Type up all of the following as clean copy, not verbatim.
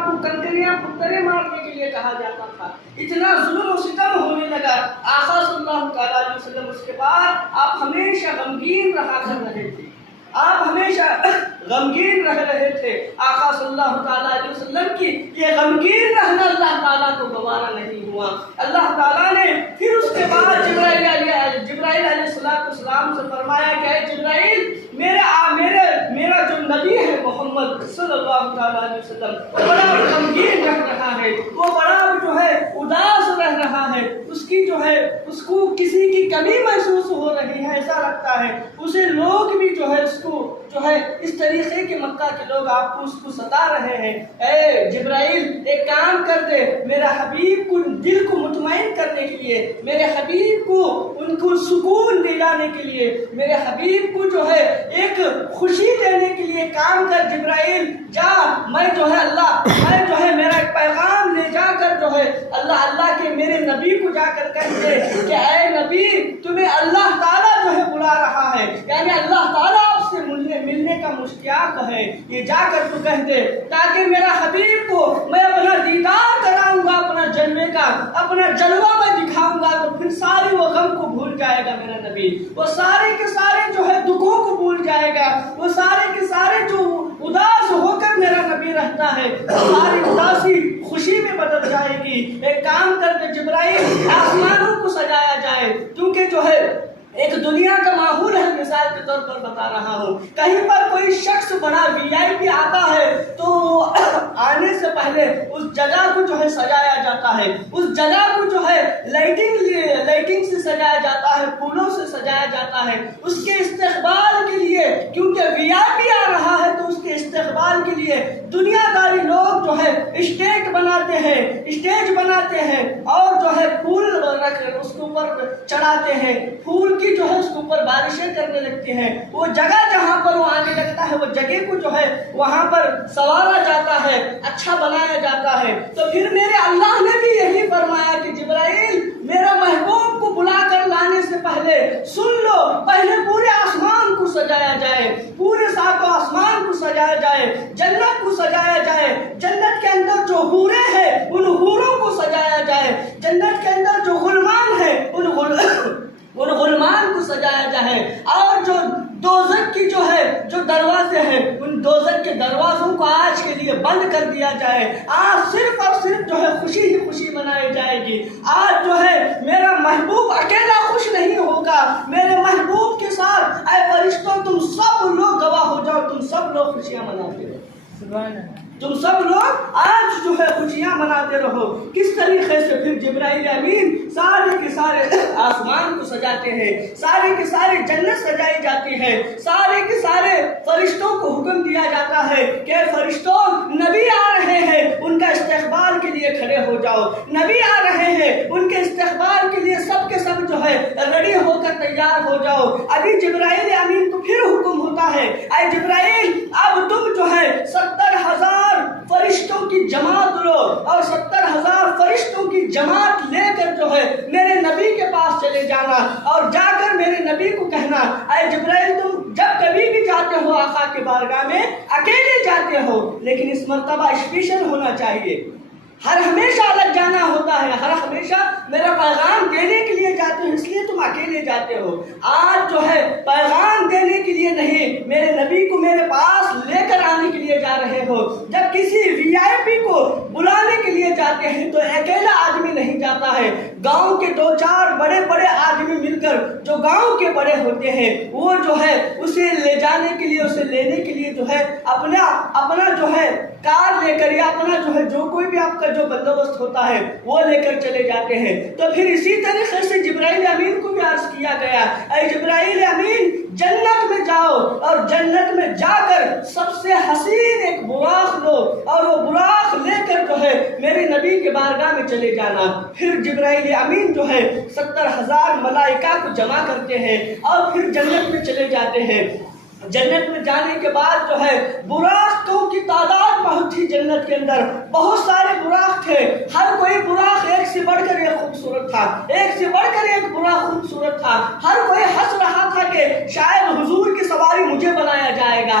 آپ کو کنکریاں پتھریں مارنے کے لیے کہا جاتا تھا، اتنا ظلم و ستم ہونے لگا۔ آقا صلی اللہ علیہ وسلم اس کے بعد آپ ہمیشہ غمگین رہا کر رہے تھے، آپ ہمیشہ غمگین رہ رہے تھے۔ آقا صلی اللہ علیہ وسلم کی یہ غمگین رہنا اللہ تعالیٰ کو گوارا نہیں ہوا۔ اللہ تعالیٰ نے پھر اس کے بعد جبرائیل علیہ السلام سے فرمایا کہ اے جبرائیل، میرا جو نبی ہے محمد صلی اللہ علیہ وسلم وہ بڑا غمگین رہ رہا ہے، وہ بڑا جو ہے اداس رہ رہا ہے، اس کو کسی کی کمی محسوس ہو رہی ہے، ایسا لگتا ہے اسے لوگ بھی جو ہے اس طریقے کے مکہ کے لوگ آپ کو اس کو ستا رہے ہیں۔ اے جبرائیل ایک کام کر دے، میرا حبیب کو دل کو مطمئن کرنے کے لیے، میرے حبیب کو ان کو سکون دلانے کے لیے، میرے حبیب کو جو ہے ایک خوشی دینے کے لیے کام کر جبرائیل جا، میں جو ہے میرا ایک پیغام لے جا کر جو ہے اللہ کے میرے نبی کو جا کر کہہ دے کہ اے نبی تمہیں اللہ تعالیٰ جو ہے بلا رہا ہے، یعنی اللہ تعالیٰ آپ سے ملنے کا مشتاق ہے، یہ جا کر تو کہہ دے تاکہ میرا حبیب کو میں اپنا دیدار کراؤں گا، اپنا جلوہ میں دکھاؤں گا، تو پھر ساری وہ غم کو بھول جائے گا میرا نبی، وہ سارے کے سارے جو ہے دکھوں کو بھول جائے گا، وہ سارے کے سارے جو اداس ہو کر میرا نبی رہتا ہے ساری اداسی خوشی میں بدل جائے گی۔ ایک کام کر کے جبرائیل آسمانوں کو سجایا جائے، کیونکہ جو ہے ایک دنیا کا ماحول ہے، مثال کے طور پر بتا رہا ہوں، کہیں پر کوئی شخص بڑا VIP آتا ہے تو آنے سے پہلے اس جگہ کو جو ہے سجایا جاتا ہے، اس جگہ کو جو ہے لائٹنگ سے سجایا جاتا ہے، پھولوں سے سجایا جاتا ہے، اس کے استقبال کے لیے، کیونکہ VIP آ رہا ہے تو اس کے استقبال کے لیے دنیا داری لوگ جو ہے اسٹیج بناتے ہیں اور جو ہے پھول رکھ کر اس کے اوپر چڑھاتے ہیں، پھول کی جو ہے اس کے اوپر بارشیں کرنے لگتی ہیں، وہ جگہ جہاں پر وہ آنے لگتا ہے وہ جگہ کو جو ہے وہاں پر سنوارا جاتا ہے، اچھا بنایا جاتا ہے۔ تو پھر میرے اللہ نے بھی یہی فرمایا کہ جبرائیل میرا محبوب کو بلا کر لانے سے پہلے سن لو، پہلے پورے آسمان کو سجایا جائے، پورے ساتوں آسمان کو سجایا جائے، جنت کو سجایا جائے، جنت کے اندر جو حوریں ہیں ان حوروں کو سجایا جائے، جنت کے اندر جو غلمان ہیں ان غلمان کو سجایا جائے، اور جو دوزخ کی جو دروازے ہیں ان دوزخ کے دروازوں کو آج کے لیے بند کر دیا جائے، آج صرف اور صرف جو ہے خوشی ہی خوشی منائی جائے گی۔ آج جو ہے میرا محبوب اکیلا خوش نہیں ہوگا، میرے محبوب کے ساتھ اے فرشتوں تم سب لوگ گواہ ہو جاؤ، تم سب لوگ خوشیاں مناتے رہو، سبحان اللہ، تم سب لوگ آج جو ہے خوشیاں مناتے رہو۔ کس طریقے سے پھر جبرائیل امین سارے کے سارے آسمان کو سجاتے ہیں، سارے کے سارے جنت سجائی جاتی ہے، سارے کے سارے فرشتوں کو حکم دیا جاتا ہے کہ فرشتوں نبی آ رہے ہیں ان کا استقبال کے لیے کھڑے ہو جاؤ، نبی آ رہے ہیں ان کے استقبال کے لیے سب کے سب جو ہے ریڈی ہو کر تیار ہو جاؤ۔ ابھی جبرائیل امین کو پھر حکم ہوتا ہے اے جبرائیل اب تم جو ہے 70,000 فرشتوں کی جماعت لو اور 70,000 فرشتوں کی جماعت لے کر جو ہے میرے نبی کے پاس چلے جانا، اور جا کر میرے نبی کو کہنا اے جبرائیل تم جب کبھی بھی جاتے ہو آقا کے بارگاہ میں اکیلے جاتے ہو، لیکن اس مرتبہ اسپیشل ہونا چاہیے، ہر ہمیشہ الگ جانا ہوتا ہے، ہر ہمیشہ میرا پیغام دینے کے لیے جاتے ہو، اس لیے تم اکیلے جاتے ہو۔ آج جو ہے پیغام دینے کے لیے نہیں، میرے نبی کو میرے پاس لے کر آنے کے لیے جا رہے ہو۔ جب کسی VIP کو بلانے کے لیے جاتے ہیں تو اکیلا آدمی نہیں جاتا ہے، گاؤں کے 2-4 بڑے بڑے آدمی مل کر جو گاؤں کے بڑے ہوتے ہیں وہ جو ہے اسے لے جانے کے لیے، اسے لینے کے لیے جو ہے اپنا جو ہے کار لے کر یا اپنا جو ہے جو کوئی بھی آپ کا جو بندوبست ہوتا ہے وہ لے کر چلے جاتے ہیں۔ تو پھر اسی طریقے سے جبرائیل امین کو بھی عرض کیا گیا اے جبرائیل امین جنت میں جاؤ اور جنت میں جا کر سب سے حسین ایک براق لو اور وہ براق لے کر جو ہے میرے نبی کے بارگاہ میں چلے جانا۔ پھر جبرائیل امین جو ہے 70,000 ملائکہ کو جمع کرتے ہیں اور پھر جنت میں چلے جاتے ہیں۔ جنت میں جانے کے بعد جو ہے براقوں کی تعداد بہت تھی، جنت کے اندر بہت سارے براق تھے، ہر کوئی براق ایک سے بڑھ کر ایک خوبصورت تھا، ایک سے بڑھ کر ایک براق خوبصورت تھا، ہر کوئی ہنس رہا تھا کہ شاید حضور کی سواری مجھے بنایا جائے گا،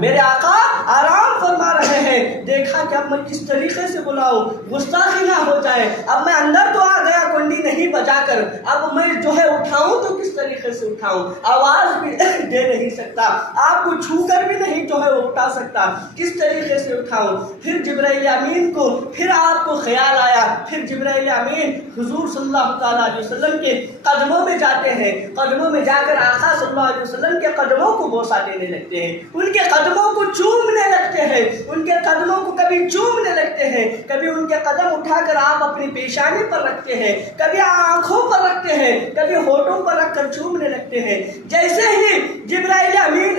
میرے آقا آرام فرما رہے ہیں، دیکھا کہ اب میں کس طریقے سے بلاؤں، گستاخی نہ ہو جائے، اب میں اندر تو آ گیا کنڈی نہیں بجا کر، اب میں جو ہے اٹھاؤں تو کس طریقے سے اٹھاؤں، آواز بھی دے نہیں سکتا، آپ کو چھو کر بھی نہیں جو ہے وہ اٹھا سکتا، کس طریقے سے اٹھاؤں۔ پھر جبرائیل امین کو پھر آپ کو خیال آیا، پھر جبرائیل امین حضور صلی اللہ تعالیٰ علیہ وسلم کے قدموں میں جاتے ہیں، قدموں میں جا کر آقا صلی اللہ علیہ وسلم کے قدموں کو بوسہ دینے لگتے ہیں، ان کے قدموں کو چومنے لگتے ہیں، ان کے قدموں کو کبھی چومنے لگتے ہیں، کبھی ان کے قدم اٹھا کر آپ اپنی پیشانی پر رکھتے ہیں، کبھی آنکھوں پر رکھتے ہیں، کبھی ہونٹوں پر رکھ کر چومنے لگتے ہیں۔ جیسے ہی جبرائیل امین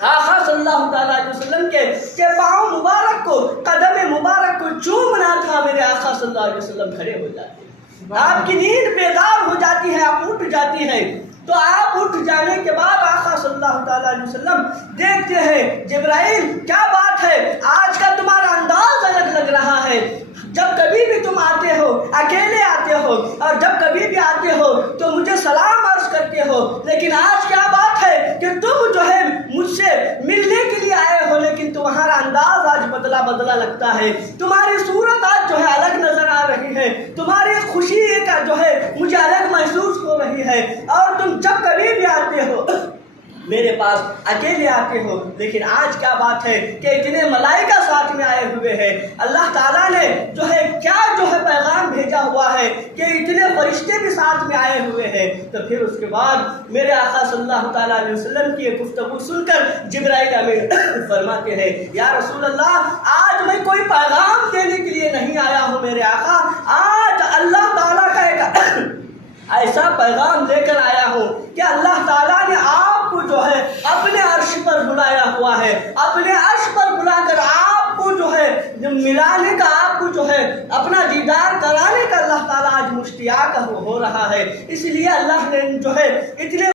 آقا صلی اللہ تعالیٰ علیہ وسلم کے پاؤں مبارک کو، قدم مبارک کو چومنا تھا، میرے آقا صلی اللہ علیہ وسلم کھڑے ہو جاتے ہیں، آپ کی نیند بیدار ہو جاتی ہے، آپ اٹھ جاتی ہیں، تو آپ اٹھ جانے کے بعد آقا صلی اللہ تعالیٰ علیہ وسلم دیکھتے ہیں جبرائیل کیا بات ہے، آج کا تمہارا انداز الگ لگ رہا ہے، جب کبھی بھی تم آتے ہو اکیلے آتے ہو، اور جب کبھی بھی آتے ہو تو مجھے سلام عرض کرتے ہو، لیکن آج کیا بات ہے کہ تم جو ہے مجھ سے ملنے کے لیے آئے ہو، لیکن تمہارا انداز آج بدلا بدلا لگتا ہے، تمہاری صورت آج جو ہے الگ نظر آ رہی ہے، تمہاری خوشی کا جو ہے مجھے الگ محسوس ہو رہی ہے، اور تم جب کبھی بھی آتے ہو میرے پاس اکیلے آتے ہو، لیکن آج کیا بات ہے کہ اتنے ملائکہ ساتھ میں آئے ہوئے ہیں، اللہ تعالیٰ نے جو ہے کیا جو ہے پیغام بھیجا ہوا ہے کہ اتنے فرشتے بھی ساتھ میں آئے ہوئے ہیں۔ تو پھر اس کے بعد میرے آقا صلی اللہ تعالیٰ علیہ وسلم کی یہ گفتگو سن کر جبرائیل امین فرماتے ہیں، یا رسول اللہ آج میں کوئی پیغام دینے کے لیے نہیں آیا ہوں میرے آقا، آج اللہ تعالیٰ کا ایک ایسا پیغام لے کر آیا ہوں کہ اللہ تعالیٰ نے آپ کو جو ہے اپنے عرش پر بلایا ہوا ہے، اپنے عرش پر بلا کر آپ کو جو ہے ملانے کا، آپ کو جو ہے اپنا دیدار کرانے کا اللہ تعالیٰ آج مشتاق ہو رہا ہے، اس لیے اللہ نے جو ہے اتنے